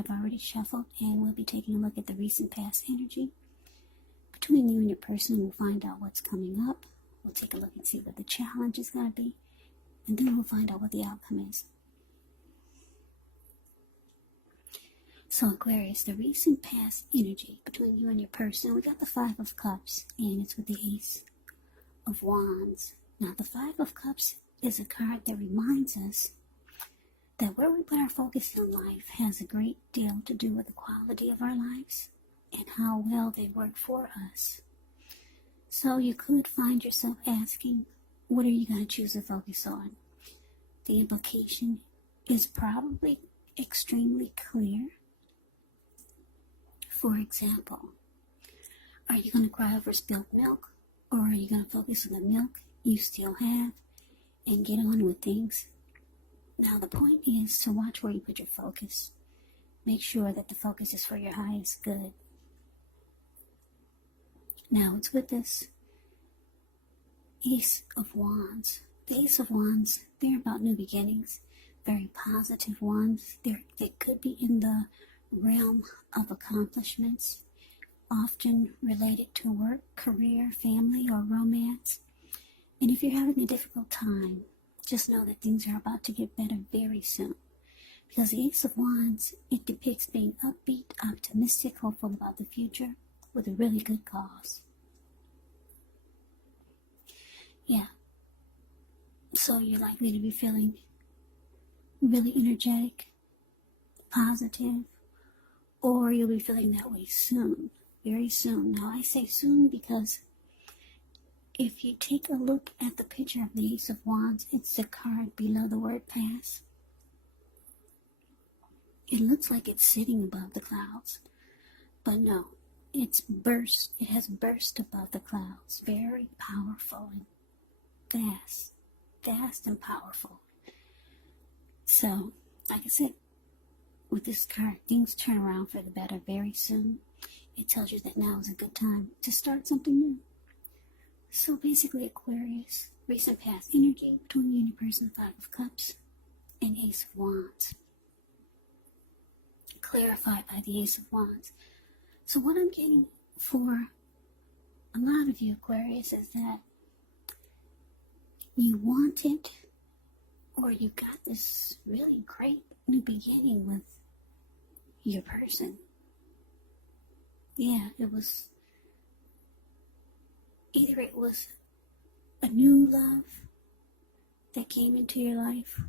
I've already shuffled, and we'll be taking a look at the recent past energy between you and your person. We'll find out what's coming up. We'll take a look and see what the challenge is going to be, and then we'll find out what the outcome is. So Aquarius, the recent past energy between you and your person, we got the Five of Cups, and it's with the Ace of Wands. Now, the Five of Cups is a card that reminds us that where we put our focus in life has a great deal to do with the quality of our lives and how well they work for us. So you could find yourself asking, what are you going to choose to focus on? The implication is probably extremely clear. For example, are you going to cry over spilled milk, or are you going to focus on the milk you still have and get on with things? Now, the point is to watch where you put your focus. Make sure that the focus is for your highest good. Now, it's with this Ace of Wands. The Ace of Wands, they're about new beginnings, very positive ones. They could be in the realm of accomplishments, often related to work, career, family, or romance. And if you're having a difficult time, just know that things are about to get better very soon. Because the Ace of Wands, it depicts being upbeat, optimistic, hopeful about the future with a really good cause. Yeah. So you're likely to be feeling really energetic, positive, or you'll be feeling that way soon, very soon. Now, I say soon because if you take a look at the picture of the Ace of Wands, it's the card below the word pass. It looks like it's sitting above the clouds, but no, it has burst above the clouds. Very powerful and vast and powerful. So, like I said, with this card, things turn around for the better very soon. It tells you that now is a good time to start something new. So basically, Aquarius, recent past energy between you and your person, Five of Cups and Ace of Wands. Clarified by the Ace of Wands. So what I'm getting for a lot of you, Aquarius, is that you want it, or you got this really great new beginning with your person. Yeah, it was a new love that came into your life,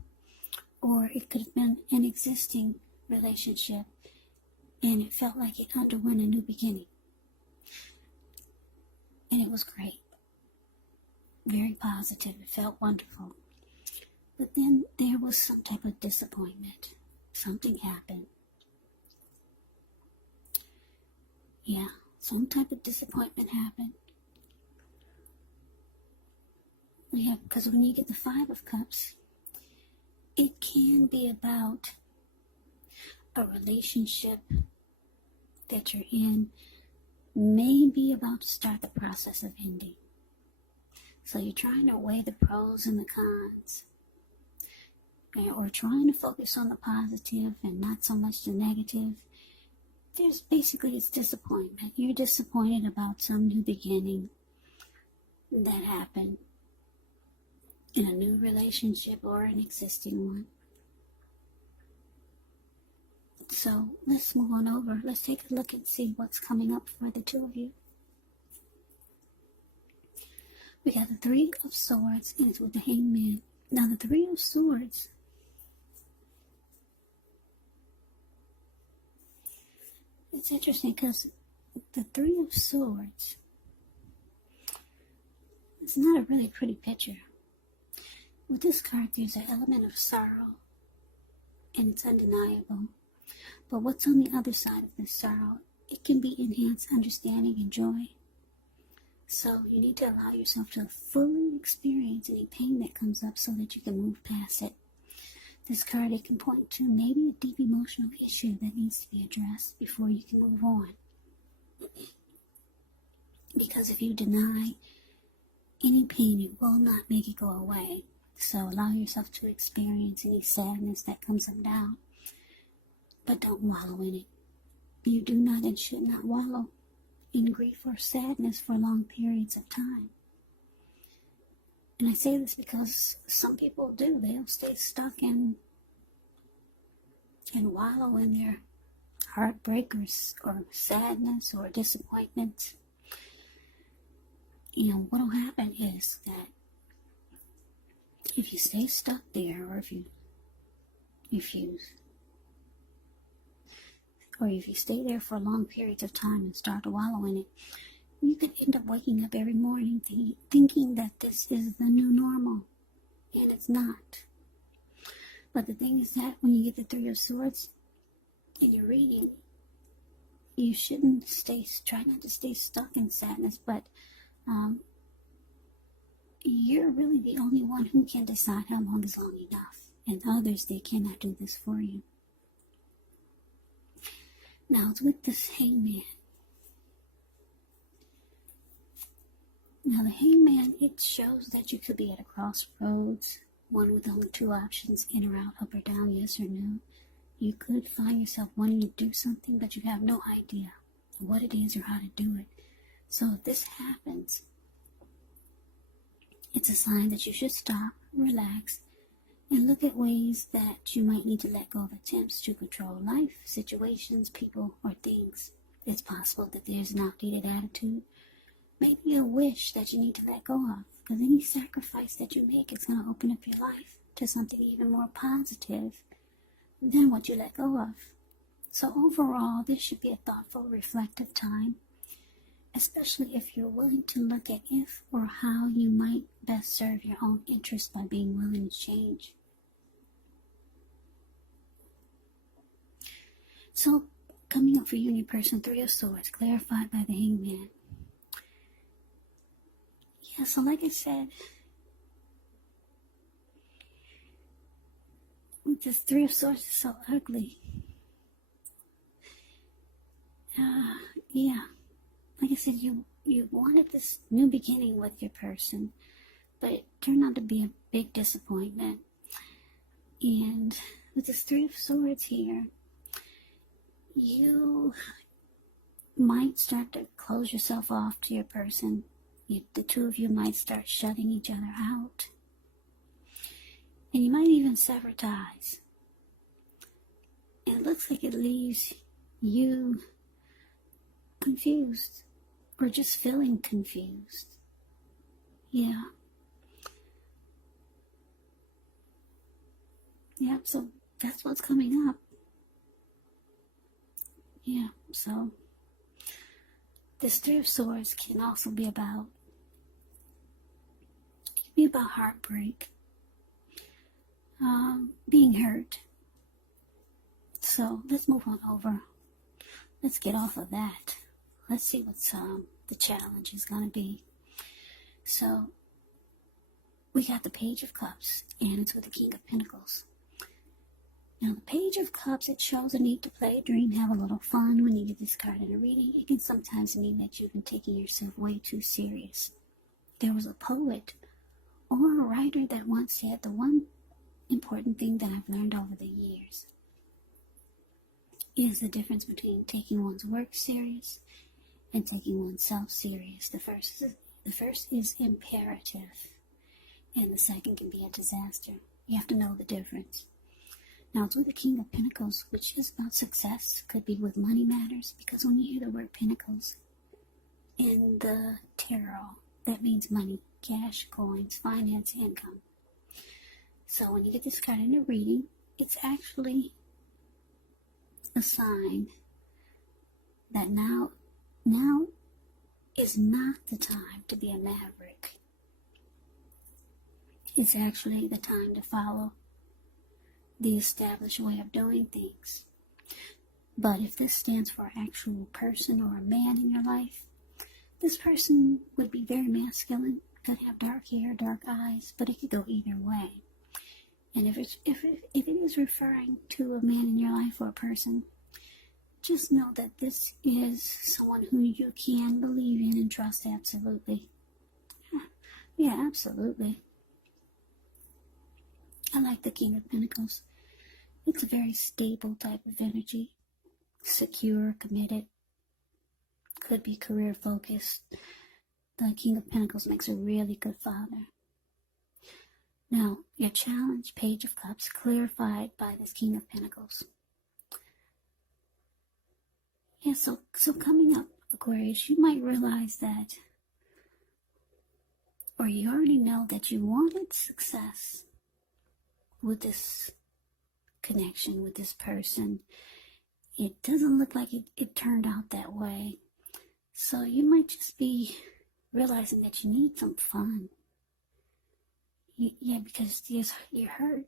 or it could have been an existing relationship and it felt like it underwent a new beginning. And it was great. Very positive. It felt wonderful. But then there was some type of disappointment. Something happened. Yeah, some type of disappointment happened. Yeah, because when you get the Five of Cups, it can be about a relationship that you're in, may be about to start the process of ending. So you're trying to weigh the pros and the cons, or trying to focus on the positive and not so much the negative. It's disappointment. You're disappointed about some new beginning that happened in a new relationship or an existing one. So let's move on over. Let's take a look and see what's coming up for the two of you. We got the Three of Swords, and it's with the Hangman. Now, the Three of Swords, it's interesting because the Three of Swords, it's not a really pretty picture. With this card, there's an element of sorrow, and it's undeniable. But what's on the other side of this sorrow? It can be enhanced understanding and joy. So you need to allow yourself to fully experience any pain that comes up so that you can move past it. This card, it can point to maybe a deep emotional issue that needs to be addressed before you can move on. Because if you deny any pain, it will not make it go away. So allow yourself to experience any sadness that comes up down. but don't wallow in it. You do not and should not wallow in grief or sadness for long periods of time. And I say this because some people do. They'll stay stuck and wallow in their heartbreak or sadness or disappointment. You know, what'll happen is that if you stay stuck there, or if you stay there for long periods of time and start to wallow in it, you could end up waking up every morning thinking that this is the new normal, and it's not. But the thing is that when you get the Three of Swords and you're reading, you shouldn't try not to stay stuck in sadness, but you're really the only one who can decide how long is long enough, and others, they cannot do this for you. Now, it's with this Hangman. Now, the Hangman, it shows that you could be at a crossroads, one with only two options, in or out, up or down, yes or no. You could find yourself wanting to do something, but you have no idea what it is or how to do it. So if this happens, it's a sign that you should stop, relax, and look at ways that you might need to let go of attempts to control life, situations, people, or things. It's possible that there's an outdated attitude, maybe a wish that you need to let go of, because any sacrifice that you make is going to open up your life to something even more positive than what you let go of. So overall, this should be a thoughtful, reflective time, especially if you're willing to look at if or how you might best serve your own interests by being willing to change. So, coming up for you and your person, Three of Swords, clarified by the Hangman. Yeah, so like I said, this Three of Swords is so ugly. Yeah. Like I said, you wanted this new beginning with your person, but it turned out to be a big disappointment. And with this Three of Swords here, you might start to close yourself off to your person. The two of you might start shutting each other out. And you might even sever ties. And it looks like it leaves you confused, or just feeling confused. Yeah. Yeah, so that's what's coming up. Yeah, so this Three of Swords can also be about heartbreak, being hurt. So let's move on over. Let's get off of that. Let's see what's the challenge is going to be. So we got the Page of Cups, and it's with the King of Pentacles. Now, the Page of Cups, it shows a need to play a dream, have a little fun. When you get this card in a reading, it can sometimes mean that you've been taking yourself way too serious. There was a poet or a writer that once said, the one important thing that I've learned over the years is the difference between taking one's work serious and taking oneself serious. The first is imperative, and the second can be a disaster. You have to know the difference. Now, it's with the King of Pentacles, which is about success. Could be with money matters, because when you hear the word Pentacles in the tarot, that means money, cash, coins, finance, income. So when you get this card in a reading, it's actually a sign that now is not the time to be a maverick. It's actually the time to follow the established way of doing things. But if this stands for an actual person or a man in your life, this person would be very masculine, could have dark hair, dark eyes, but it could go either way. And if it is referring to a man in your life or a person, just know that this is someone who you can believe in and trust absolutely. Yeah, absolutely. I like the King of Pentacles. It's a very stable type of energy. Secure, committed. Could be career focused. The King of Pentacles makes a really good father. Now, your challenge, Page of Cups, clarified by this King of Pentacles. Yeah, so coming up, Aquarius, you might realize that, or you already know that you wanted success with this connection, with this person. It doesn't look like it turned out that way. So you might just be realizing that you need some fun. Yeah, because you're hurt.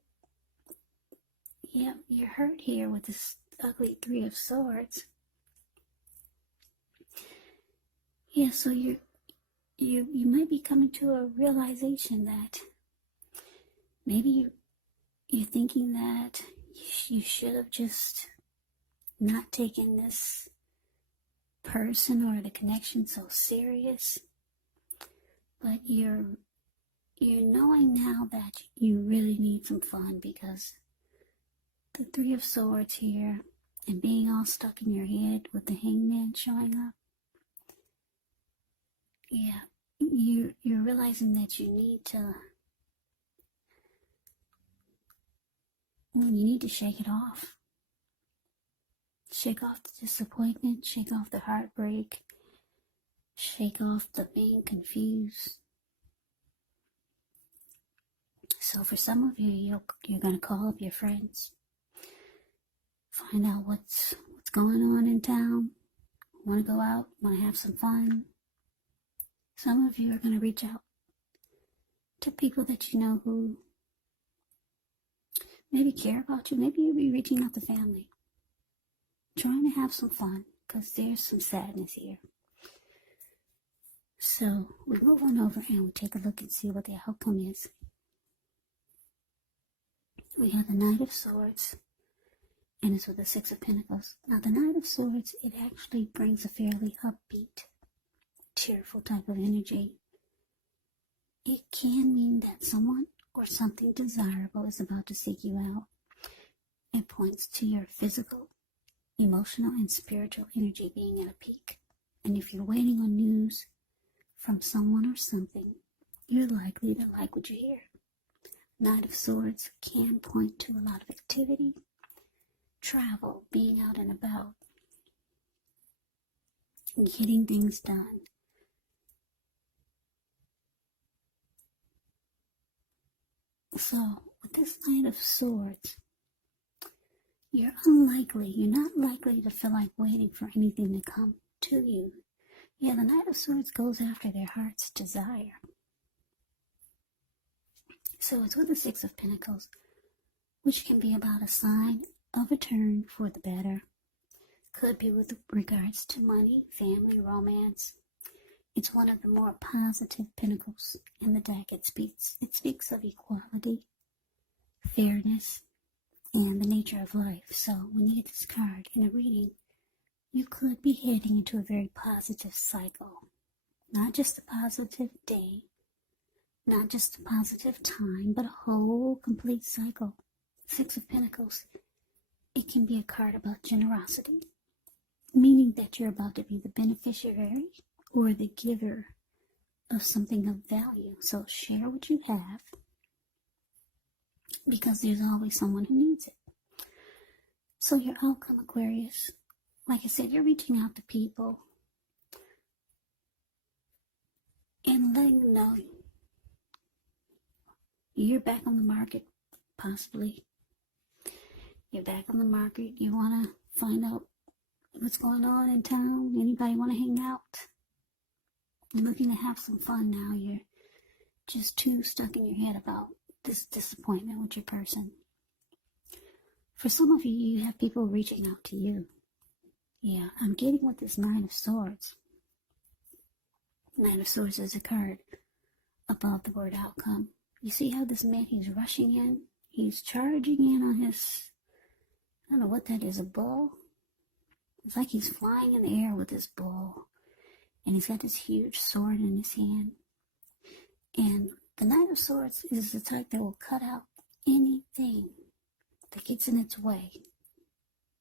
Yeah, you're hurt here with this ugly Three of Swords. Yeah, so you might be coming to a realization that maybe you're thinking that you should have just not taken this person or the connection so serious. But you're knowing now that you really need some fun, because the Three of Swords here and being all stuck in your head with the Hangman showing up. Yeah, you're realizing that you need to shake it off. Shake off the disappointment, shake off the heartbreak, shake off the being confused. So for some of you, you're going to call up your friends, find out what's going on in town, want to go out, want to have some fun. Some of you are going to reach out to people that you know who maybe care about you. Maybe you'll be reaching out to family, trying to have some fun, because there's some sadness here. So we move on over and we take a look and see what the outcome is. We have the Knight of Swords, and it's with the Six of Pentacles. Now the Knight of Swords, it actually brings a fairly upbeat, cheerful type of energy. It can mean that someone or something desirable is about to seek you out. It points to your physical, emotional, and spiritual energy being at a peak. And if you're waiting on news from someone or something, you're likely to like what you hear. Knight of Swords can point to a lot of activity, travel, being out and about, and getting things done. So, with this Knight of Swords, you're not likely to feel like waiting for anything to come to you. Yeah, the Knight of Swords goes after their heart's desire. So it's with the Six of Pentacles, which can be about a sign of a turn for the better. Could be with regards to money, family, romance. It's one of the more positive pentacles in the deck. It speaks of equality, fairness, and the nature of life. So when you get this card in a reading, you could be heading into a very positive cycle. Not just a positive day, not just a positive time, but a whole complete cycle. Six of Pentacles, it can be a card about generosity, meaning that you're about to be the beneficiary or the giver of something of value. So share what you have, because there's always someone who needs it. So your outcome, Aquarius, like I said, you're reaching out to people and letting them know you're back on the market, possibly. You're back on the market. You want to find out what's going on in town. Anybody want to hang out? You're looking to have some fun now. You're just too stuck in your head about this disappointment with your person. For some of you, you have people reaching out to you. Yeah, I'm getting with this Nine of Swords. Nine of Swords is a card above the word outcome. You see how this man, he's rushing in? He's charging in on his, I don't know what that is, a bull? It's like he's flying in the air with this bull. And he's got this huge sword in his hand. And the Knight of Swords is the type that will cut out anything that gets in its way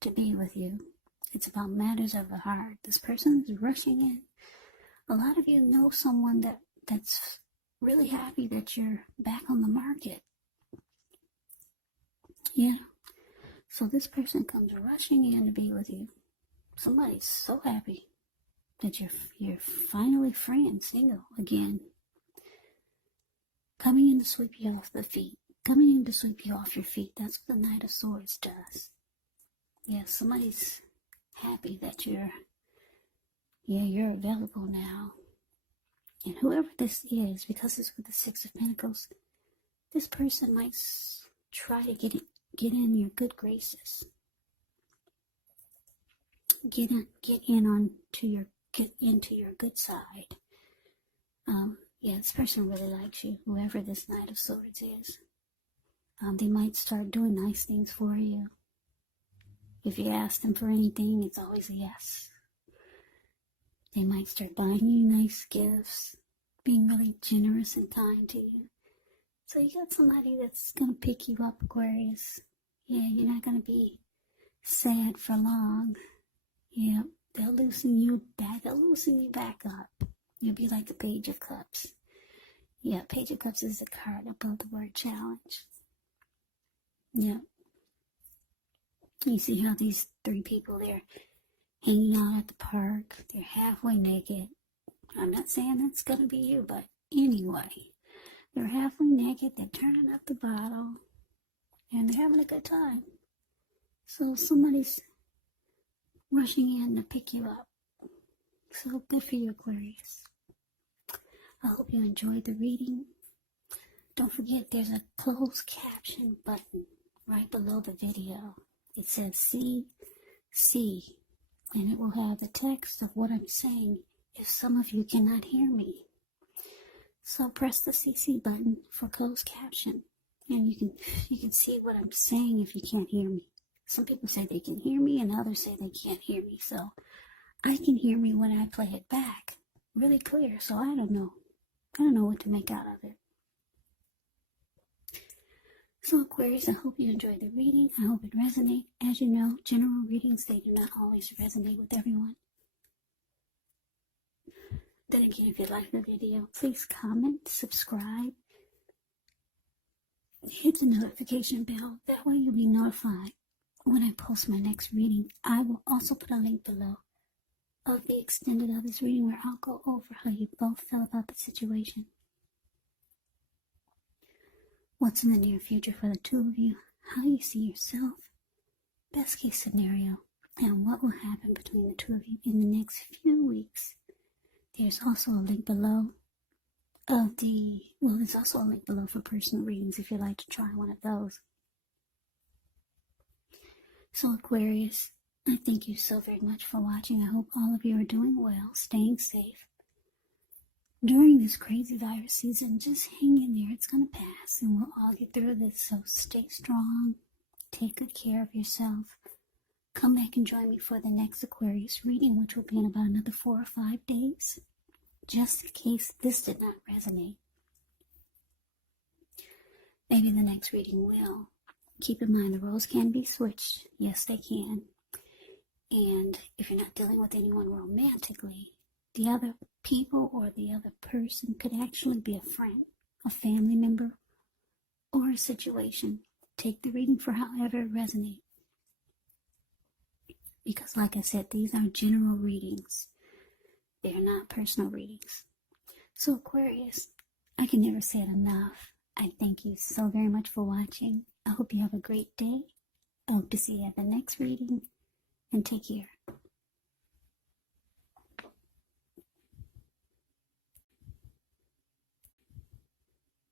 to be with you. It's about matters of the heart. This person is rushing in. A lot of you know someone that's really happy that you're back on the market. Yeah. So this person comes rushing in to be with you. Somebody's so happy that you're finally free and single again. Coming in to sweep you off the feet. Coming in to sweep you off your feet. That's what the Knight of Swords does. Yeah, somebody's happy that you're available now. And whoever this is, because it's with the Six of Pentacles, this person might try to get in your good graces. Get into your good side. Yeah, this person really likes you, whoever this Knight of Swords is. They might start doing nice things for you. If you ask them for anything, it's always a yes. They might start buying you nice gifts, being really generous and kind to you. So you got somebody that's going to pick you up, Aquarius. Yeah, you're not going to be sad for long. Yeah, they'll loosen you back. They'll loosen you back up. You'll be like the Page of Cups. Yeah, Page of Cups is a card above the word challenge. Yeah. You see how these three people, they're hanging out at the park. They're halfway naked. I'm not saying that's going to be you, but anyway. They're halfway naked. They're turning up the bottle. And they're having a good time. So somebody's rushing in to pick you up. So good for you, Aquarius. I hope you enjoyed the reading. Don't forget there's a closed caption button right below the video. It says CC, and it will have the text of what I'm saying if some of you cannot hear me. So press the CC button for closed caption, and you can see what I'm saying if you can't hear me. Some people say they can hear me, and others say they can't hear me. So I can hear me when I play it back really clear. So I don't know what to make out of it. So Aquarius, I hope you enjoyed the reading. I hope it resonates. As you know, general readings, they do not always resonate with everyone. Then again, if you like the video, please comment, subscribe, hit the notification bell. That way you'll be notified when I post my next reading. I will also put a link below of the extended of this reading where I'll go over how you both felt about the situation. What's in the near future for the two of you, how you see yourself, best case scenario, and what will happen between the two of you in the next few weeks. There's also a link below there's also a link below for personal readings if you'd like to try one of those. So Aquarius, I thank you so very much for watching. I hope all of you are doing well, staying safe. During this crazy virus season, just hang in there. It's going to pass, and we'll all get through this. So stay strong. Take good care of yourself. Come back and join me for the next Aquarius reading, which will be in about another 4 or 5 days, just in case this did not resonate. Maybe the next reading will. Keep in mind, the roles can be switched. Yes, they can. And if you're not dealing with anyone romantically, the other people or the other person could actually be a friend, a family member, or a situation. Take the reading for however it resonates. Because like I said, these are general readings. They are not personal readings. So Aquarius, I can never say it enough. I thank you so very much for watching. I hope you have a great day. I hope to see you at the next reading. And take care.